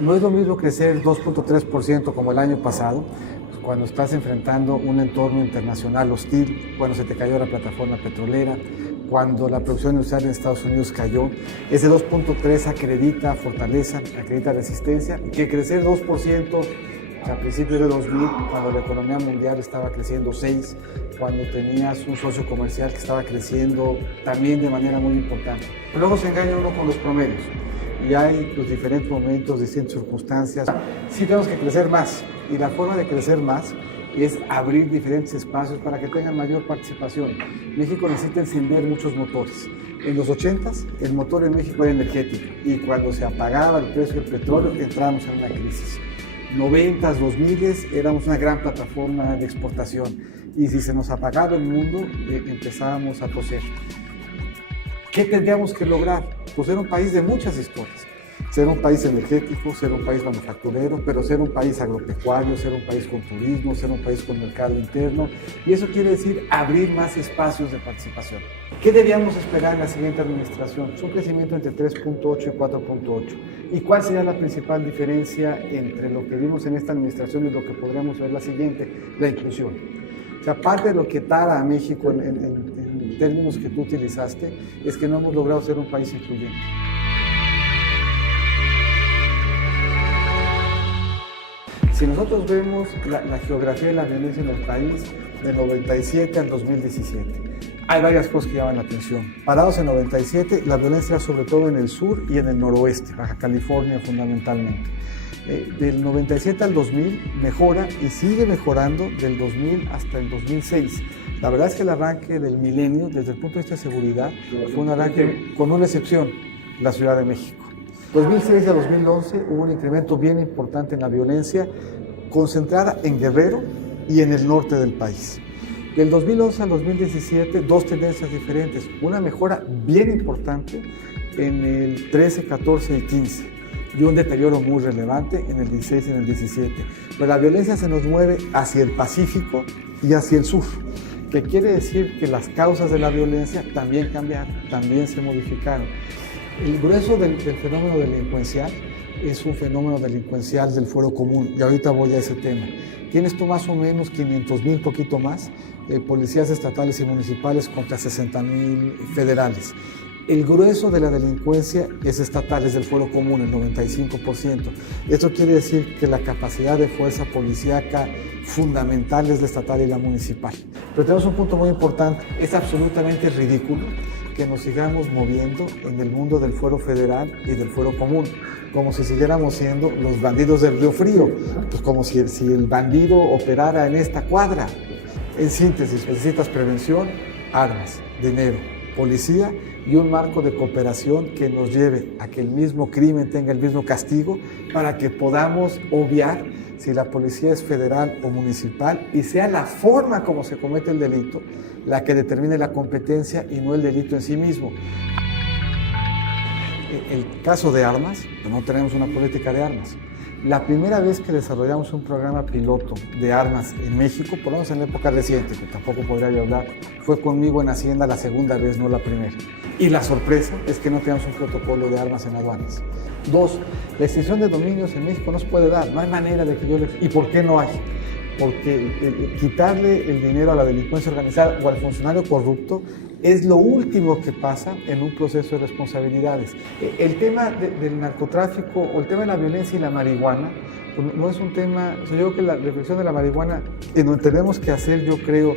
No es lo mismo crecer 2.3% como el año pasado, cuando estás enfrentando un entorno internacional hostil, cuando se te cayó la plataforma petrolera, cuando la producción industrial en Estados Unidos cayó. Ese 2.3 acredita fortaleza, acredita resistencia, que crecer 2% a principios de 2000, cuando la economía mundial estaba creciendo 6%, cuando tenías un socio comercial que estaba creciendo también de manera muy importante. Luego se engaña uno con los promedios y hay los diferentes momentos, distintas circunstancias. Sí tenemos que crecer más, y la forma de crecer más es abrir diferentes espacios para que tengan mayor participación. México necesita encender muchos motores. En los 80s el motor en México era energético, y cuando se apagaba el precio del petróleo entrábamos en una crisis. 90s, 2000s éramos una gran plataforma de exportación, y si se nos apagaba el mundo empezábamos a toser. ¿Qué tendríamos que lograr? Pues ser un país de muchas historias. Ser un país energético, ser un país manufacturero, pero ser un país agropecuario, ser un país con turismo, ser un país con mercado interno. Y eso quiere decir abrir más espacios de participación. ¿Qué debíamos esperar en la siguiente administración? Es un crecimiento entre 3.8 y 4.8. ¿Y cuál sería la principal diferencia entre lo que vimos en esta administración y lo que podríamos ver la siguiente? La inclusión. O sea, parte de lo que tara a México en términos que tú utilizaste es que no hemos logrado ser un país incluyente. Si nosotros vemos la geografía de la violencia en el país, del 97 al 2017, hay varias cosas que llaman la atención. Parados en 97, la violencia era sobre todo en el sur y en el noroeste, Baja California fundamentalmente. Del 97 al 2000 mejora y sigue mejorando del 2000 hasta el 2006. La verdad es que el arranque del milenio, desde el punto de vista de seguridad, fue un arranque con una excepción, la Ciudad de México. 2006 a 2011 hubo un incremento bien importante en la violencia, concentrada en Guerrero y en el norte del país. Del 2011 al 2017, dos tendencias diferentes. Una mejora bien importante en el 13, 14 y 15, y un deterioro muy relevante en el 16 y en el 17. Pero la violencia se nos mueve hacia el Pacífico y hacia el sur, que quiere decir que las causas de la violencia también cambiaron, también se modificaron. El grueso del fenómeno delincuencial es un fenómeno delincuencial del fuero común, y ahorita voy a ese tema. Tienes tú más o menos 500,000, poquito más, policías estatales y municipales contra 60,000 federales. El grueso de la delincuencia es estatal, es del fuero común, el 95%. Esto quiere decir que la capacidad de fuerza policíaca fundamental es la estatal y la municipal. Pero tenemos un punto muy importante: es absolutamente ridículo que nos sigamos moviendo en el mundo del fuero federal y del fuero común, como si siguiéramos siendo los bandidos del Río Frío, pues como si el bandido operara en esta cuadra. En síntesis, necesitas prevención, armas, dinero, policía y un marco de cooperación que nos lleve a que el mismo crimen tenga el mismo castigo, para que podamos obviar si la policía es federal o municipal, y sea la forma como se comete el delito la que determine la competencia y no el delito en sí mismo. El caso de armas, no tenemos una política de armas. La primera vez que desarrollamos un programa piloto de armas en México, por lo menos en la época reciente, que tampoco podría yo hablar, fue conmigo en Hacienda la segunda vez, no la primera. Y la sorpresa es que no tenemos un protocolo de armas en aduanas. 2, la extinción de dominios en México no se puede dar, no hay manera de que yo le... ¿Y por qué no hay? Porque quitarle el dinero a la delincuencia organizada o al funcionario corrupto es lo último que pasa en un proceso de responsabilidades. El tema del narcotráfico o el tema de la violencia y la marihuana pues no es un tema... O sea, yo creo que la reflexión de la marihuana, en donde tenemos que hacer, yo creo,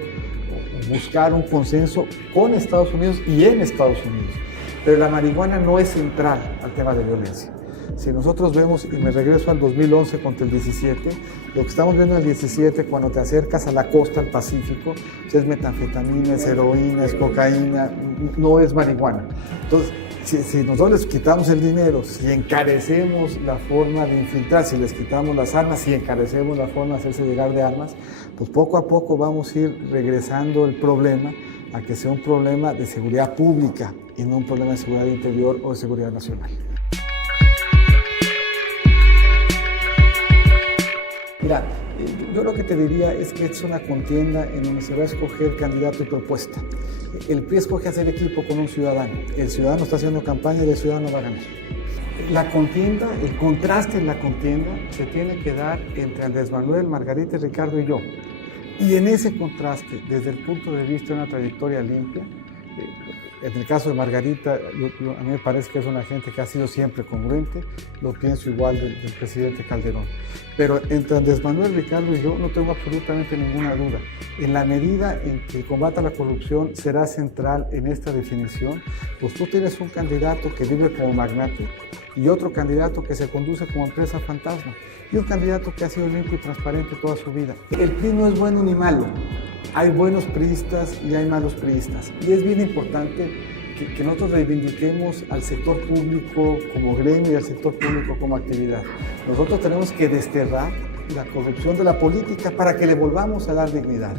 buscar un consenso con Estados Unidos y en Estados Unidos. Pero la marihuana no es central al tema de violencia. Si nosotros vemos, y me regreso al 2011 contra el 17, lo que estamos viendo en el 17, cuando te acercas a la costa, al Pacífico, es metanfetamina, es heroína, es cocaína, no es marihuana. Entonces, si nosotros les quitamos el dinero, si encarecemos la forma de infiltrar, si les quitamos las armas, si encarecemos la forma de hacerse llegar de armas, pues poco a poco vamos a ir regresando el problema a que sea un problema de seguridad pública y no un problema de seguridad interior o de seguridad nacional. Mira, yo lo que te diría es que es una contienda en donde se va a escoger candidato y propuesta. El PRI escoge hacer equipo con un ciudadano. El ciudadano está haciendo campaña y el ciudadano va a ganar. La contienda, el contraste en la contienda se tiene que dar entre Andrés Manuel, Margarita, Ricardo y yo. Y en ese contraste, desde el punto de vista de una trayectoria limpia, en el caso de Margarita, a mí me parece que es una gente que ha sido siempre congruente, lo pienso igual del presidente Calderón. Pero entre Andrés Manuel, Ricardo y yo no tengo absolutamente ninguna duda. En la medida en que el combate a la corrupción será central en esta definición, pues tú tienes un candidato que vive como magnate y otro candidato que se conduce como empresa fantasma y un candidato que ha sido limpio y transparente toda su vida. El PRI no es bueno ni malo. Hay buenos priistas y hay malos priistas. Y es bien importante que nosotros reivindiquemos al sector público como gremio y al sector público como actividad. Nosotros tenemos que desterrar la corrupción de la política para que le volvamos a dar dignidad.